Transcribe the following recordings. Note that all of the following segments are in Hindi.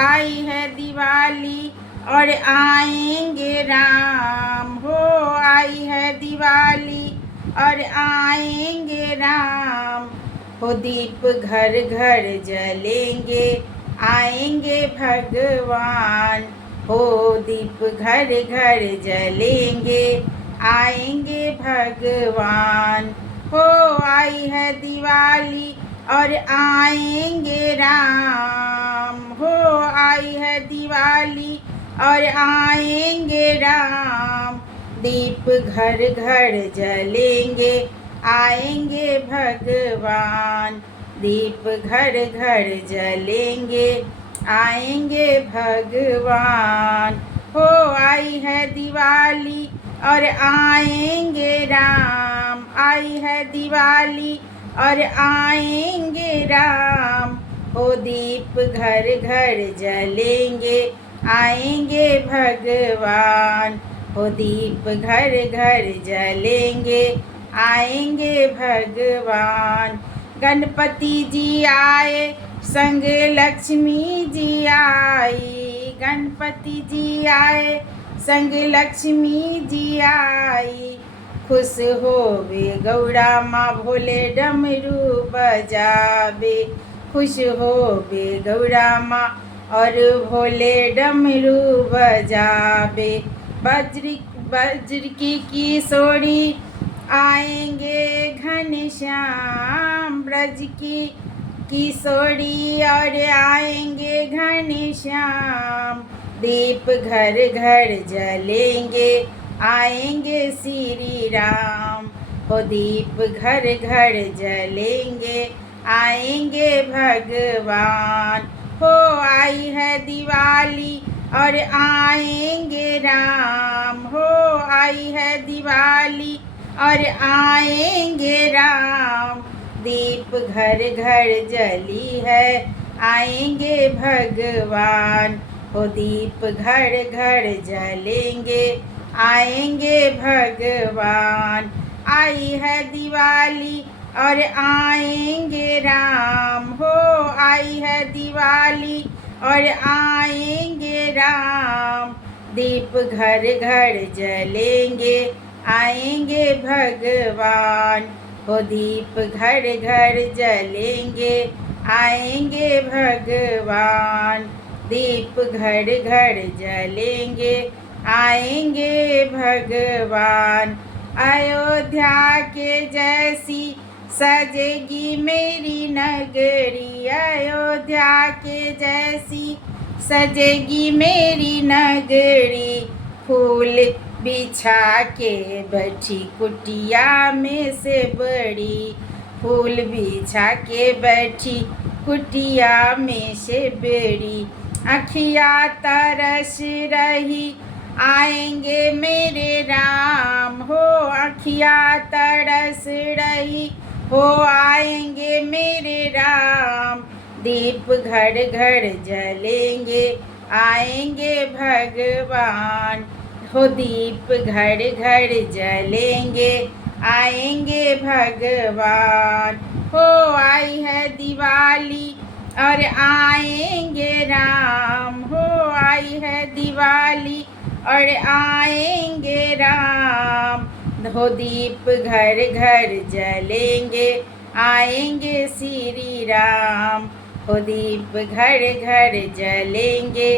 आई है दिवाली और आएंगे राम। हो आई है दिवाली और आएंगे राम। हो दीप घर घर जलेंगे आएंगे भगवान। हो दीप घर घर जलेंगे आएंगे भगवान। हो आई है दिवाली और आएंगे राम। हो आई है दिवाली और आएंगे राम। दीप घर घर जलेंगे आएंगे भगवान। दीप घर घर जलेंगे आएंगे भगवान। हो आई है दिवाली और आएंगे राम। आई है दिवाली और आएंगे राम। हो दीप घर घर जलेंगे आएंगे भगवान। हो दीप घर घर जलेंगे आएंगे भगवान। गणपति जी आए संग लक्ष्मी जी आई। गणपति जी आए संग लक्ष्मी जी आई। खुश होवे गौड़ा माँ भोले डमरू बजावे। खुश होवे गौड़ा माँ और भोले डमरू बजावे। वज्र की किशोरी आएंगे घनश्याम। ब्रज की किशोरी और आएंगे घनश्याम। दीप घर घर जलेंगे आएंगे श्री राम। हो दीप घर घर जलेंगे आएंगे भगवान। हो आई है दिवाली और आएंगे राम। हो आई है दिवाली और आएंगे राम। दीप घर घर जली है आएंगे भगवान। हो दीप घर घर जलेंगे आएंगे भगवान। आई है दिवाली और आएंगे राम। हो आई है दिवाली और आएंगे राम। दीप घर घर जलेंगे आएंगे भगवान। हो दीप घर घर जलेंगे आएंगे भगवान। दीप घर घर जलेंगे आएंगे भगवान। अयोध्या के जैसी सजेगी मेरी नगरी। अयोध्या के जैसी सजेगी मेरी नगरी। फूल बिछा के बैठी कुटिया में से बड़ी। फूल बिछा के बैठी कुटिया में से बड़ी। अखिया तरस रही आएंगे मेरे राम। हो अखिया तरस रही हो आएंगे मेरे राम। दीप घर घर जलेंगे आएंगे भगवान। हो दीप घर घर जलेंगे आएंगे भगवान। हो आई है दिवाली और आएंगे राम। हो आई है दिवाली और आएंगे राम। हो दीप घर घर जलेंगे आएंगे श्री राम। हो दीप घर घर जलेंगे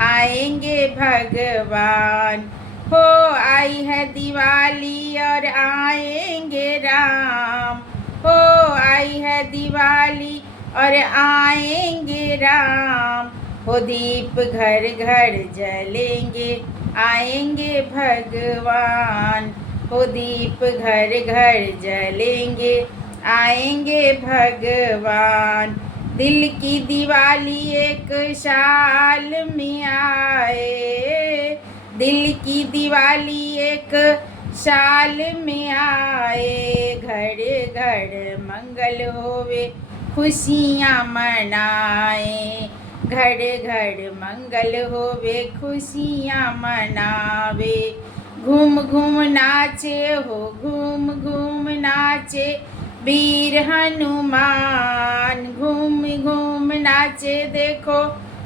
आएंगे भगवान। हो आई है दिवाली और आएंगे राम। हो आई है दिवाली और आएंगे राम। हो दीप घर घर जलेंगे आएंगे भगवान। हो दीप घर घर जलेंगे आएंगे भगवान। दिल की दिवाली एक साल में आए। दिल की दिवाली एक साल में आए। घर घर मंगल होवे खुशियाँ मनाए। घर घर मंगल होवे खुशियाँ मनावे। घूम घूम नाचे हो घूम घूम नाचे वीर हनुमान। घूम घूम नाचे देखो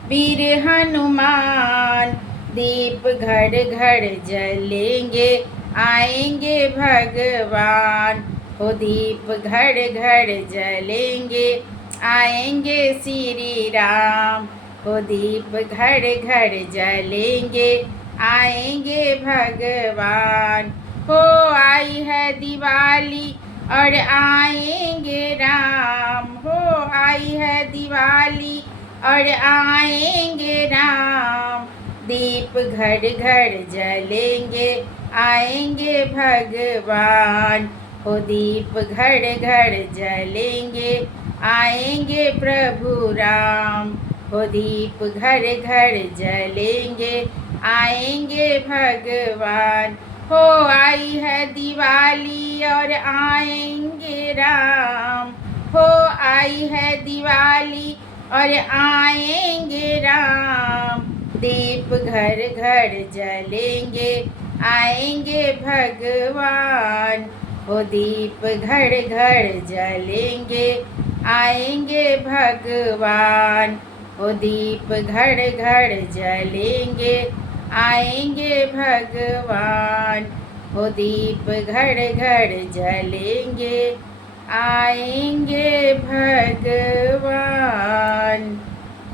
वीर हनुमान। दीप घर घर जलेंगे, आएंगे भगवान। हो दीप घर घर जलेंगे, आएंगे श्री राम। हो दीप घर घर जलेंगे, आएंगे भगवान। हो आई है दिवाली और आएंगे राम। हो आई है दिवाली और आएंगे राम। दीप घर घर जलेंगे, आएंगे भगवान। हो दीप घर घर जलेंगे, आएंगे प्रभु राम। हो दीप घर घर जलेंगे, आएंगे भगवान। हो आई है दिवाली और आएंगे राम। हो आई है दिवाली और आएंगे राम। दीप घर घर जलेंगे, आएंगे भगवान। वो दीप घर घर जलेंगे, आएंगे भगवान। वो दीप घर घर जलेंगे, आएंगे भगवान। वो दीप घर घर जलेंगे, आएंगे भगवान।